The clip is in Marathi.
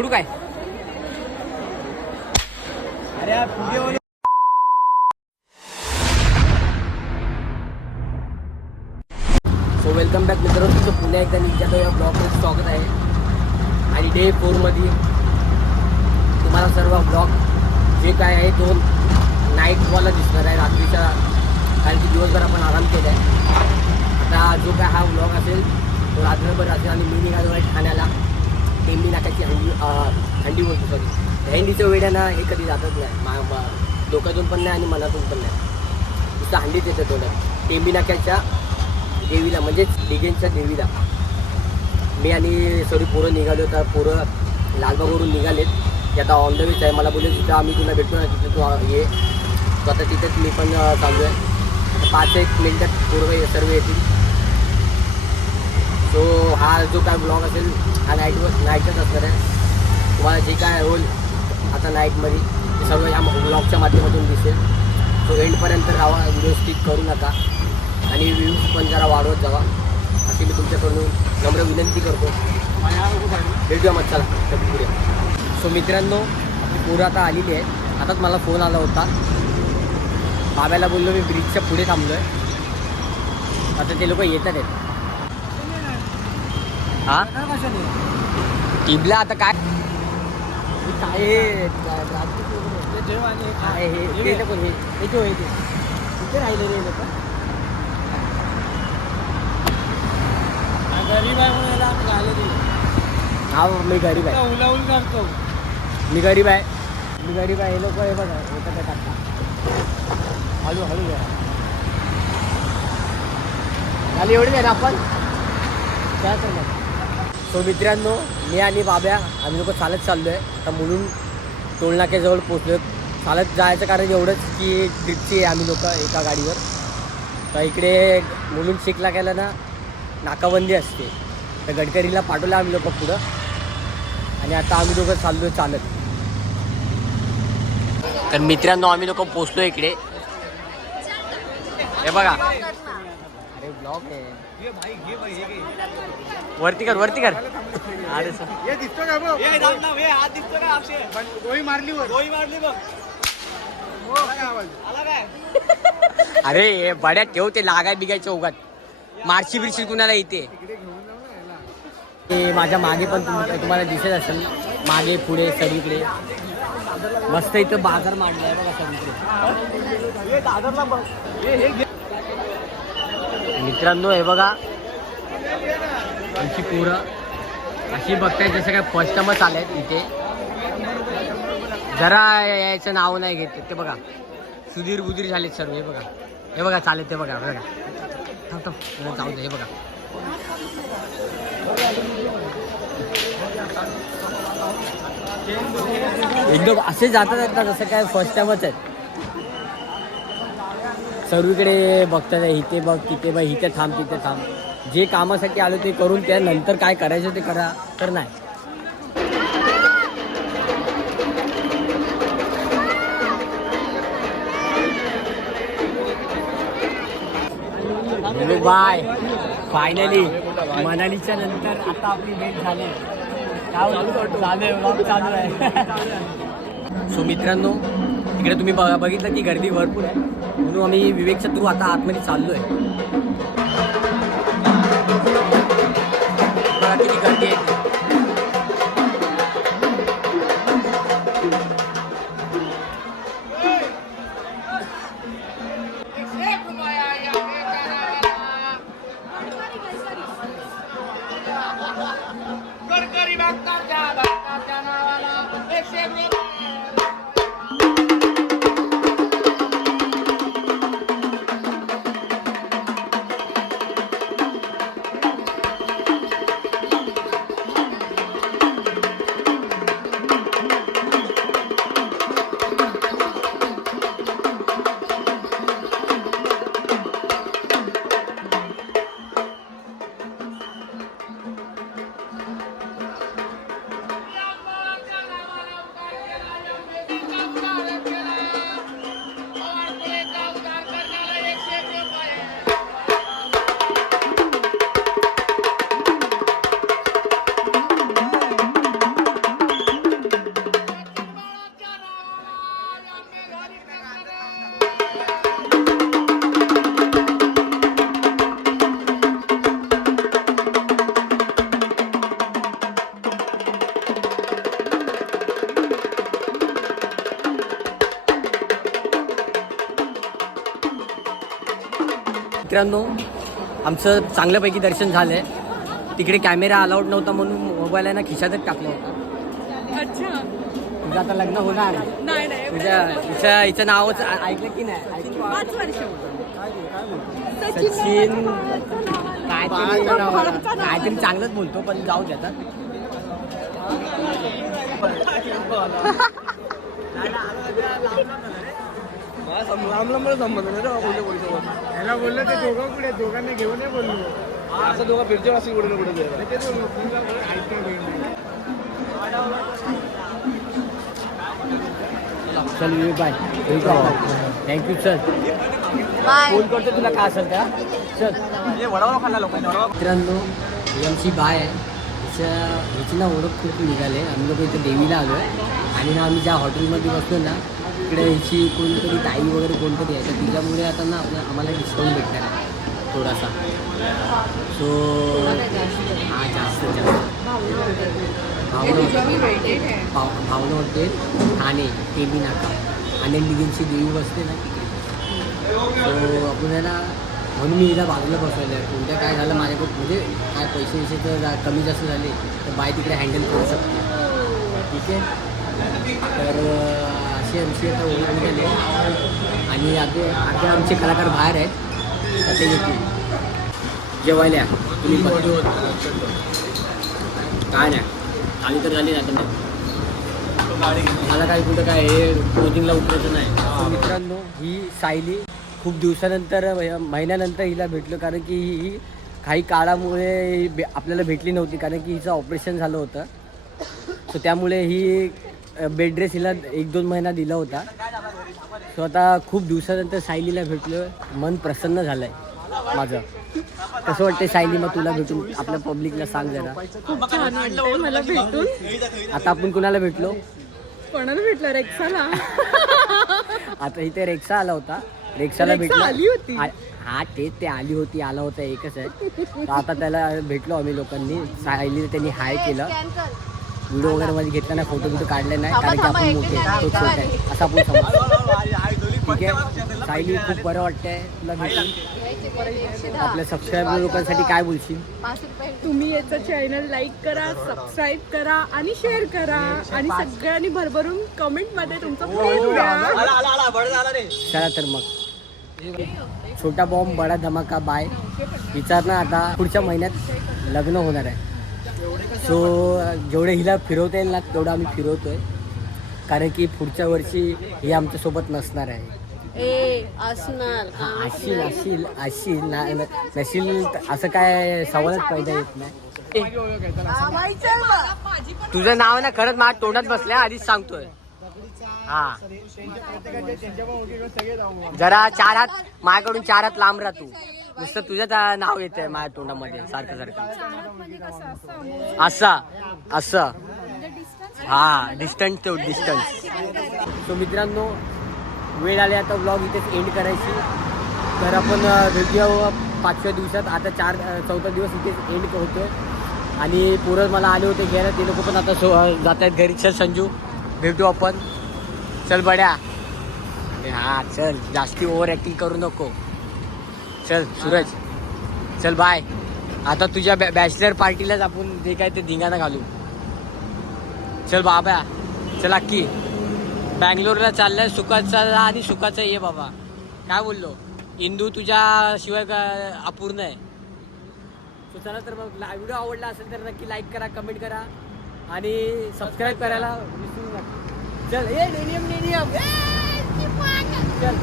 सोडू काय? अरे सो वेलकम बॅक मित्रांनो, तुमचं पुन्हा एकदा निघालो या ब्लॉगमध्ये स्वागत आहे. आणि डे 4 मध्ये तुम्हाला सर्व ब्लॉग जे काय आहे तो नाईटवाला दिसणार आहे रात्रीच्या, कारण की दिवसभर आपण आराम केला आहे. आता जो काय हा ब्लॉग असेल तो रात्रभर असेल. आणि मी निघालो आहे ठाण्याला. टेंबी नाक्याची हंडी बोलतो, सॉरी हंडीच्या वेड्यानं हे कधी जातच नाही, डोक्यातून पण नाही आणि मनातून पण नाही. नुसतं हंडीच येतं तोंडात. टेंबी नाक्याच्या देवीला म्हणजेच डिगेनच्या देवीला मी आणि सॉरी पोरं निघालो. तर पोरं लालबागवरून निघालेत, ते आता ऑन द वेच आहे. मला बोलले तिथं आम्ही तुला भेटतो ना, तिथं तू ये. तो आता तिथेच मी पण चालू आहे. 5-1 मिनिटात पोरं सर्व येतील. सो हा जो काय ब्लॉग असेल हा नाईटच असणार आहे. तुम्हाला जे काय होईल आता नाईटमध्ये ते सर्व या ब्लॉगच्या माध्यमातून दिसेल. सो एंडपर्यंत राहा, व्हिडिओ स्किप करू नका आणि व्ह्यूज पण जरा वाढवत जावा अशी मी तुमच्याकडून नम्र विनंती करतो. भेटूया मग, चला पुढे. सो मित्रांनो, पोरं आता आलेली आहे. आताच मला फोन आला होता. बाब्याला बोललो मी ब्रिजच्या पुढे थांबलो आहे. आता ते लोक येतात आहेत. हां टिबला आता काय काय हे कोण हे जो आहे तिथे राहिले रे लोक. गरीब आहे म्हणून याला आम्ही घालत नाही. हा मी गरीब आहे, उलाउल करतो. मी गरीब आहे, मी गरीब आहे. हे लोक हे बघा होतं टाकता. हळू हळू घ्या खाली एवढी आहे ना आपण काय करणार. सो मित्रांनो, मी आणि बाब्या आम्ही लोक चालत चाललो आहे. आता म्हणून टोलनाक्याजवळ पोचलो. चालत जायचं कारण एवढंच की ट्रिपची आहे आम्ही लोक एका गाडीवर. तर इकडे मुलून शिकला गेला ना नाकाबंदी असते, तर गडकरीला पाठवलं आम्ही लोक पुढं. आणि आता आम्ही लोक चाललो आहे चालत. तर मित्रांनो, आम्ही लोक पोचलो इकडे. हे बघा, अरे ब्लॉग आहे, वरती कर वरती कर. अरे सर हे दिसतो का बघ, हे हात दिसतो का अक्षय? गोळी मारली बघ. आला काय? अरे बड्या ठेव ते लागाय बिगायच्या उगात. मारशी बिरशी कुणाला इथे. माझ्या मागे पण तुम्हाला दिसत असेल, मागे पुढे सगळीकडे मस्त इथं बाजार मांडला आहे बघा सगळीकडे. मित्रांनो हे बघा, आमची पोरं अशी बघताय जसं काय फर्स्ट टाइमच आले आहेत इथे. जरा यायचं नाव नाही घेत ते बघा. सुधीर बुधीर झालेत सर्व. हे बघा चालेल ते बघा जाऊ दे. हे बघा एकदम असे जातात आहेत ना जसं काय फर्स्ट टाइमच आहेत. सर्वीकडे बघतात, इथे बघ तिथे बघ, इथे थांब तिथे थांब. जे कामासाठी आलो ते करून त्यानंतर काय करायचं ते करा, तर नाही. बाय. फायनली मनालीच्या नंतर आता आपली भेट झाली. चालू आहे. सो मित्रांनो, इकडे तुम्ही बघितलं की गर्दी भरपूर आहे, म्हणून आम्ही विवेकच्या थ्रू आता आतमध्ये चाललो आहे. बघा किती गर्दी आहे. मित्रांनो आमचं चांगल्यापैकी दर्शन झालं आहे. तिकडे कॅमेरा अलाउड नव्हता म्हणून मोबाईल आहे ना खिशातच टाकला होता. अच्छा. तुझं आता लग्न होणार. तुझ्या हिचं नावच ऐकलं की नाही? 5 वर्ष. सचिन काहीतरी चांगलंच बोलतो पण जाऊ देतात. याला बोललं ते दोघं पुढे दोघांनी घेऊन बोललो असं दोघं फिरचे असे कुठे कुठे चल बाय. Thank you sir. फोन करतो तुला काय असेल त्या. चल वडापाव खाल्ला लोकांनी. मित्रांनो ही आमची बाय आहे. हिची ना ओळख खूप निघाले. आम्ही लोक इथे देवीला आलो आहे आणि ना आम्ही ज्या हॉटेलमध्ये बसलो ना तिकडे हिची कोणतरी ताई वगैरे कोणतरी आहे तर तिच्यामुळे आता ना आम्हाला डिस्काउंट भेटणार आहे थोडासा. सो हां जास्त भावना हॉटेल ठाणे टेबी नाका आनंद दिघींची देवी बसते ना तिकडे. सो आपण ना म्हणून मी हिला बाजूला बसवलं आहे. कोणत्या काय झालं माझ्याकडे म्हणजे काय पैसे तर कमी जास्त झाले तर बाय तिकडे हँडल करू शकते. ठीक आहे. तर असे आमची आता ओळख निघाली आणि आता आमचे कलाकार बाहेर आहेत तर ते येतील जेवायला. तुम्ही काय नाही आली तर झाली नाही तर नाही. मला काय कुठं काय हे क्लोजिंगला उतरायचं नाही. मित्रांनो ही सायली खूप दिवसानंतर महिन्यानंतर हिला भेटलो कारण की ही काही काळामुळे आपल्याला भेटली नव्हती कारण की हिचं ऑपरेशन झालं होतं. सो त्यामुळे ही बेड रेस्ट हिला 1-2 महिना दिला होता. सो आता खूप दिवसानंतर सायलीला भेटलो. मन प्रसन्न झालं आहे माझं. कसं वाटतं सायली मग तुला भेटून? आपल्या पब्लिकला सांग जरा. खूप छान वाटतंय मला भेटून. आता आपण कुणाला भेटलो? कोणाला भेटलं? रेक्साला. आता इथे रेक्सा आला होता. रेक्साला भेटलो. आली होती. हा तेच ते आली होती आला होता एकच आहे. तर आता त्याला भेटलो आम्ही लोकांनी. सायलीने त्यांनी हाय केलं. व्हिडिओ वगैरे मध्ये घेतला नाही फोटो बिटो काढले नाही कारण की आपण मोठे तो छोटा आहे असं आपण समजतो. ठीक आहे. सायली खूप बरं वाटतंय तुला भेटून. आपल्या सबस्क्राईबर लोकांसाठी काय बोलशील? तुम्ही याचं चॅनल लाईक करा, सबस्क्राईब करा आणि शेअर करा आणि सगळ्यांनी भरभरून कमेंट मध्ये तुमचं प्रेम द्या. चला तर मग छोटा बॉम्ब बडा धमाका बाय. विचार ना आता पुढच्या महिन्यात लग्न होणार आहे. सो जेवढे हिला फिरवता येईल ना तेवढं आम्ही फिरवतोय कारण की पुढच्या वर्षी ही आमच्यासोबत नसणार आहे. अशील नशील असं काय सवालच पैदा येत नाही. तुझं नाव ना खरंच माझ्या तोंडात बसल्या आधीच सांगतोय. हा जरा 4 हात माझ्याकडून 4 हात लांब राह. तू नुसतं तुझं नाव येतंय माझ्या तोंडामध्ये सारखं सारखं असं हा डिस्टन्स तो डिस्टन्स. सो मित्रांनो वेळ आली आता ब्लॉग इथेच एंड करायची. तर आपण भेटूया 5व्या दिवसात. आता 4-4 दिवस इथेच एंड होतोय आणि पोरं मला आले होते घ्यायला ते लोक पण आता जात आहेत घरी. चल संजू भेटू आपण. चल बड्या. हा चल जास्ती ओव्हर ॲक्टिंग करू नको. चल सूरज चल बाय. आता तुझ्या बॅचलर पार्टीलाच आपण जे काय ते धिंगाणा घालू. चल बाबा. चल अक्की बँगलोरला चाललंय सुखाचा आणि सुखाचं ये बाबा. काय बोललो इंदू तुझ्याशिवाय अपूर्ण आहे. सो चला तर मग व्हिडिओ आवडला असेल तर नक्की लाईक करा कमेंट करा आणि सबस्क्राईब करायला विसरू नका. चल ये नेनियम चल.